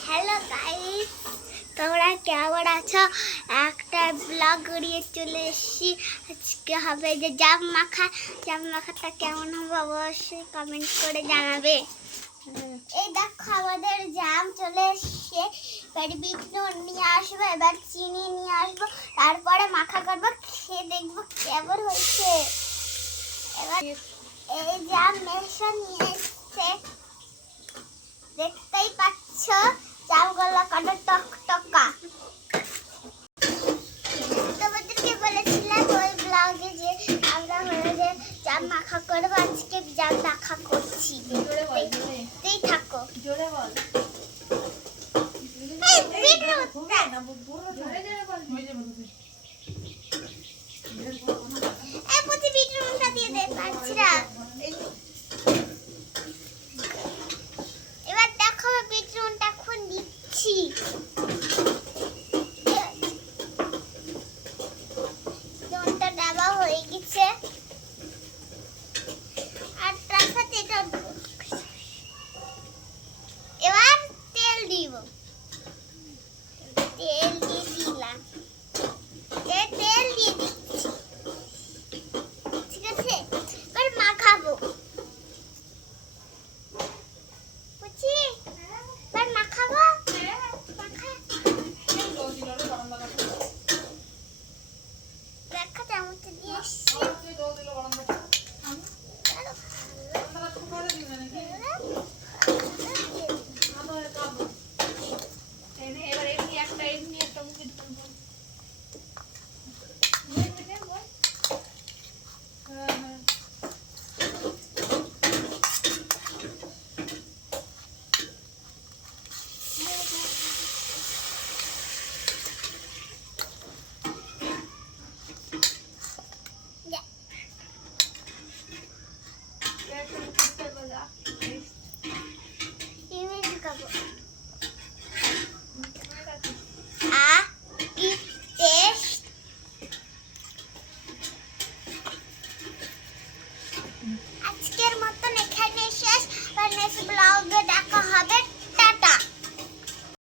Hello guys, তোমরা কেমন আছো? একটা ব্লগ গড়িয়ে চলে এসেছি। আজকে হবে যে জাম মাখাটা কেমন হবে অবশ্যই কমেন্ট করে জানাবে। এই দেখো আমাদের জাম চলে এসছে। এবার বিট নিয়ে আসবো, এবার চিনি নিয়ে আসবো, তারপরে মাখা করবো, খেয়ে দেখবো কেমন হয়েছে। এবার এই জাম মেশান নিয়ে এসছে, দেখতেই পাচ্ছ জামগুলো কত টকটকা। তোমাদেরকে বলেছিলাম ওই ব্লগে যে আমরা হলো যে জাম মাখা করবো, আজকে জাম মাখা করছি। দেখতেই থাকো। জোরে বল। দিয়ে দে, পারছি না।